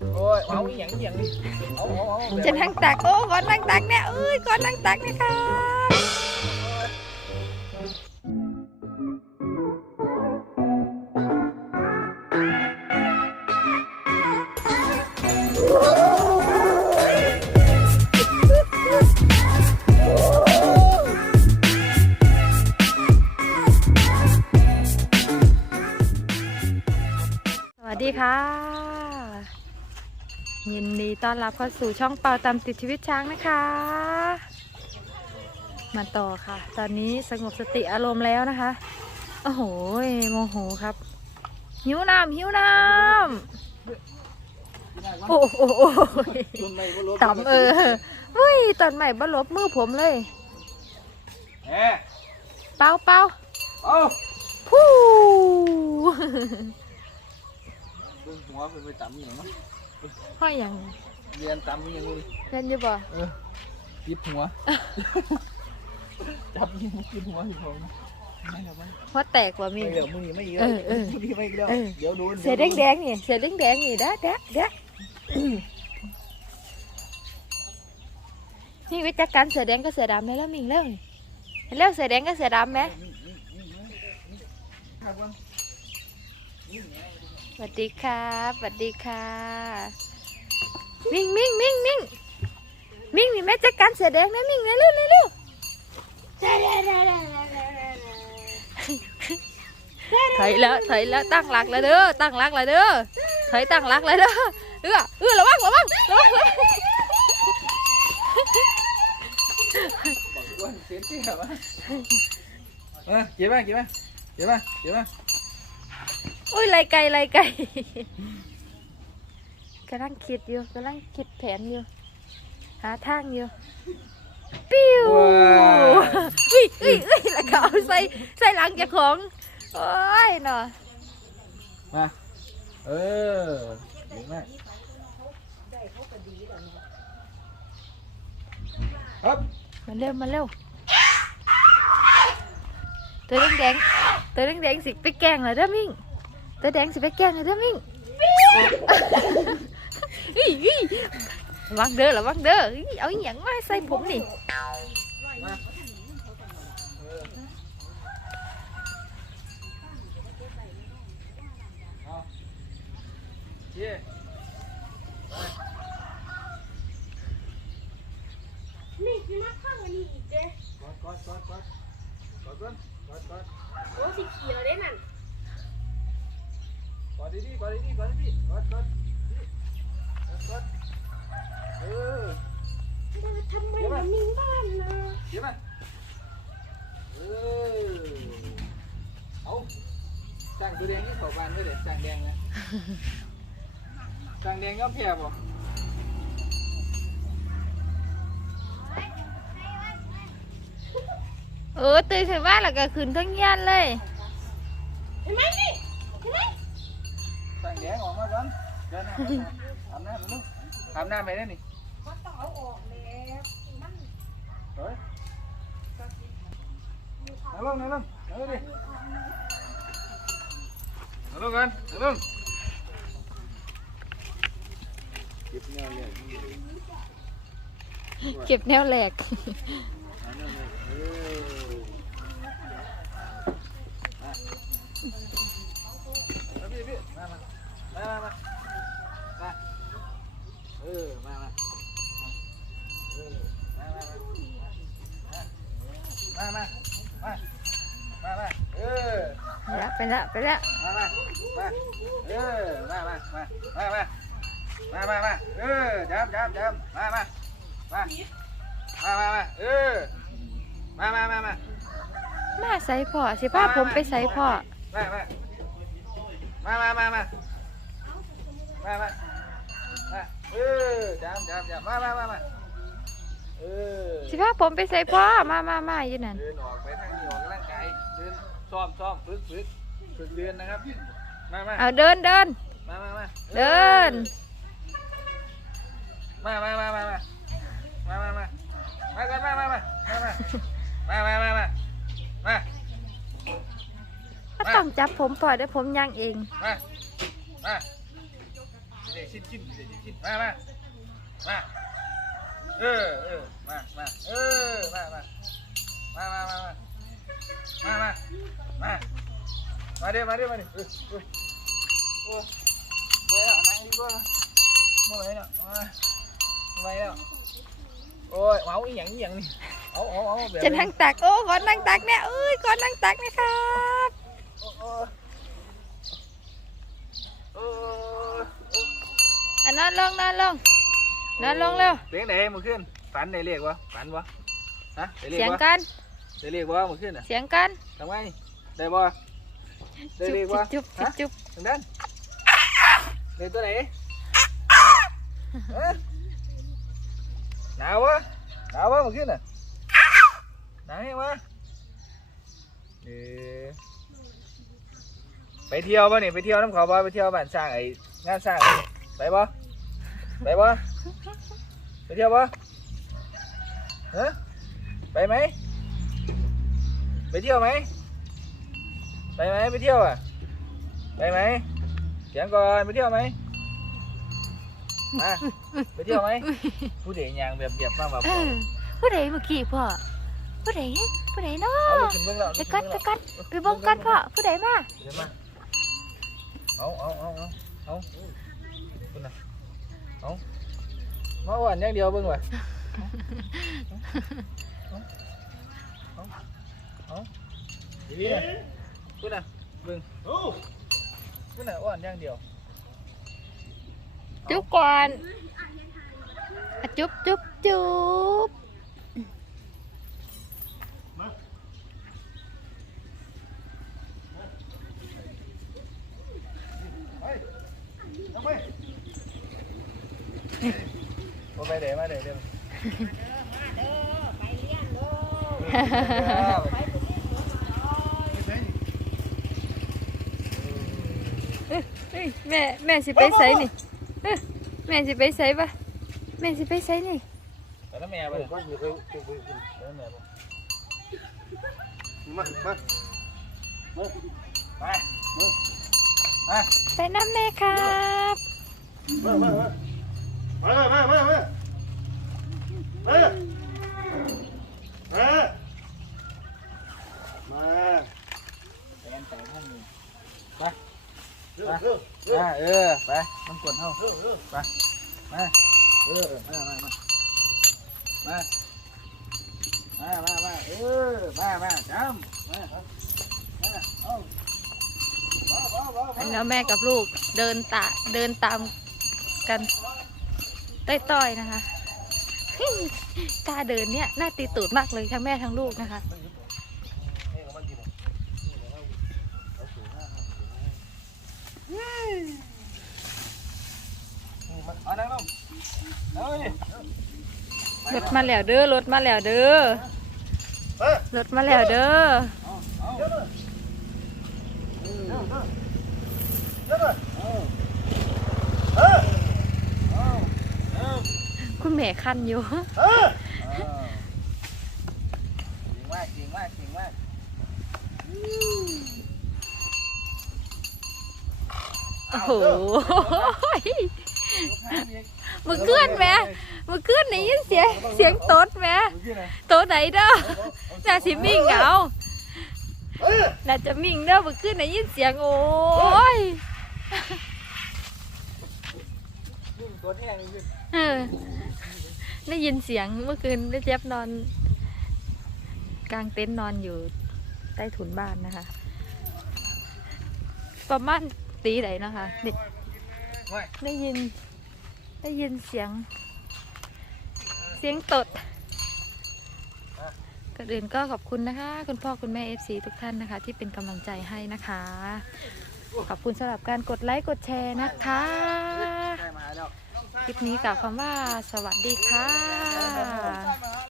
โอ้ยเอาอีหยังอีหยังดิเอาเอาเอาแบบ จะนั่งตักโอ้ก่อนนั่งตักเนี่ยเอ้ยก่อนนั่งตักเนะคะ ยินดีต้อนรับเข้าสู่ช่องเป่าตามติดชีวิตช้างนะคะ มาต่อค่ะ ตอนนี้สงบสติอารมณ์แล้วนะคะ โอ้โหโมโหครับ หิวน้ำหิวน้ำโอ้โหต้นไม้บ่ลบต่ำเออเฮ้ยตอนใหม่บ่ลบมือผมเลยแหมเป้าเป้าเอาผู้เบิ่งหัวเพิ่นไปตำอีหยังเนาะ ห้อยอย่างเรียนตำอีหยังเลยเล่นอยู่บ่เออปิดหัว จับยิงปิดหัวอยู่ผมไม่แล้วมันหัวแตกว่ามีไม่เดี๋ยวมึงนี่ไม่อีกเอแล้วอเออมึงนี่ไม่อีกแล้วเออเดี๋ยวโดนเสือแดงๆนี่เสือแดงๆนี่เด้อเด้อเด้อนี่วิจักการเสือแดงกับเสือดำไหมแล้วมิงเร็วนี่เร็วเสือแดงกับเสือดำไหมครับวัน สวัสดีครับสวัสดีค่ะมิงมิงมิงมิงมิงนี่แม่จักการเสือแดงนะมิงเร็วเร็วเร็วเร็วถอยแล้วถอยแล้วตั้งหลักแล้วเด้อตั้งหลักแล้วเด้อถอยตั้งหลักแล้วเด้อเออเออระวังระวังระวังระวังบอกว่าเสียงเสียบอะมาเก็บมาเก็บมาเก็บมาเก็บมา อุ้ยไรไก่ไรไก่กำลังคิดอยู่กำลังคิดแผนอยู่ หาทางอยู่ ปิ้วว้าอุ้ยอุ้ยอุ้ยแล้วก็เอาใส่ใส่หลังเจ้าของ โอ้ยเนาะมา เออเก่งมากครับมาเร็วมาเร็วตัวแดงๆตัวแดงๆสิไปแกล้งเหรอเด้อมิ่ง ตัวแดงสิไปแกล้งเหรอเด้อมิ่งอุ้ยอุ้ยระวังเด้อระวังเด้ออุ้ยเอาอหย่างมาใส่ผมนี่เย่นี่คือมาข้างอันนี้อีกเด้กอดกอดกอดกอดกอดก่อนกอดกอดโอ้สีเขียวเด้นั่นกอ ดดีๆกอดดีๆกอดดีๆกอดกอดดีกอดกอดเออทำไมมันมีบ้านนะเดี๋ยวมาเออเอาสั่งตัวแดงนี่เขาบานไว้เดี๋ยวสั่งแดงนะสั่งแดงก็แพ้บ่เออตื่นขึ้นมาแล้วก็ขึ้นทั้งยันเลยเห็นไหมนี่เห็นไหม สั่งแดงออกมาก่อนเดินอาบน้ำอาบน้ำลูกอาบน้ำไปได้นี่มันต้องเอาออกแล้วมันเฮ้ยนั่งลงนั่งลงนั่งลงดินั่งลงกันนั่งลงเก็บเงาเลยเก็บแนวแหลก เอาแนวเลยเอ ไปละไปละมามามาเออมามามามามามามามาเออจับจับจับมามามามามามาเออมามามามามาใส่พ่อสิพาผมไปใส่พ่อมามามามามามามามามาเออจับจับจับมามามามาเออสิพาผมไปใส่พ่อมามามาอยู่นั่นเดินออกไปทางนี้ออกกำลังกายเดินซ้อมซ้อมฝึกฝึก ฝึกเดินนะครับ มามาเอาเดินเดินมามามาเดิน มามามามามามามามามากันมามามามามามามามามามาก็ต้องจับผมพ่อเดี๋ยวผมย่างเอง มา มาเด็กชิ้นชิ้นเด็กชิ้นมามามาเออเออมามาเออ มาดิมาดิมาดิโอ้ยโอ้ยแล้วนั่งอีกบ่บ่ไหวแล้วบ่ไหวแล้วโอ้ยเอาอีหยังอีหยังนี่เอาเอาเอาแบบจะนั่งตักโอ้ก่อนนั่งตักเนี่ยเอ้ยก่อนนั่งตักนะครับอันนอนลงนอนลงนอนลงเร็วเสียงไหนมึงขึ้นฝันไหนเรียกวะฝันวะฮะเสียงกันเสียงเรียกวะมึงขึ้นอ่ะเสียงกันทำไงได้บ่ Đi đi qua. Chúc chúc chúc. Đừng đến. Đi tôi này. Nào quá. Nào quá một kia nè. Đấy quá. Phải theo bao nè phải theo lắm khó bao, phải theo bản sang ấy, ngang sang ấy. Đấy bao. Đấy bao. Phải theo bao. Hả? Bay mấy? Bay theo mấy? ไปไหมไปเที่ยวอะ ไปไหมเสียงก่อนไปเที่ยวไหมมาไปเที่ยวไหมผู้เด็กยางแบบเหยียบมากแบบเออผู้ใดเมื่อกี้พ่อผู้ใดผู้ใดเนาะเอาลูกขึ้นเบื้องแล้วไปกัดไปกัดไปเบงกันพ่อผู้ใดมาเดี๋ยวมาเอาเอาเอาเอาเอาคุณน่ะเอามาอ้วนอย่างเดียวเบิ่งว่ะเอาเอาดีๆนะคุ ณน่ะเบิ่งคุณน่ะอ้วนอย่างเดียว จุ๊บก่อนอะจุ๊บจุ๊บจุ๊บเอาไปเอาไปเดี๋ยวมาเดี๋ยวเดี๋ยวเอ้ย แม่แม่สิไปใส่นี่แม่สิไปใส่ปะแม่สิไปใส่นี่แล้าแม่ไปมามามาไปไปน้ำแม่ครับมามามามามา เร็วเร็วอ่าเออ ไปน้ำกวนเท่าเร็วเร็วมาเออ มามามามามามามาเออ มามาจำมามาเอาว้าวว้าวว้าวแล้วแม่กับลูกเดินตาเดินตามกันต้อยๆนะคะตาเดินเนี่ยหน้าตีตูดมากเลยทั้งแม่ทั้งลูกนะคะ เอานั่งลงเอาดิรถมาแล้วเด้อรถมาแล้วเด้อเฮ้ยรถมาแล้วเด้อเอาเร็วเร็วเร็วเร็วเร็วเฮ้ยเอาเอาคุณแม่คันอยู่เฮ้ยเก่งมากเก่งมากเก่งมาก โอ้โหมือเคลื่อนแม่มือเคลื่อนได้ยินเสียงเสียงตดแม่โตดไหนเด้อน่าสิมิ่งเอาเฮ้ยน่าจะมิ่งเด้อมือเคลื่อนได้ยินเสียงโอ้ยตัวแห้งนี่เออได้ยินเสียงเมื่อคืนได้เจี๊ยบนอน กลางเต็นท์นอนอยู่ใต้ถุนบ้านนะคะ ประมาณ ตีไหนนะคะนี่ว้ยได้ยิน ได้ยินเสียง เสียงตดก่อนอื่นก็ขอบคุณนะคะ คุณพ่อคุณแม่เอฟซีทุกท่านนะคะ ที่เป็นกำลังใจให้นะคะ ขอบคุณสำหรับการกดไลค์กดแชร์นะคะได้มาแล้วคลิปนี้กล่าวคำว่าสวัสดีค่ะ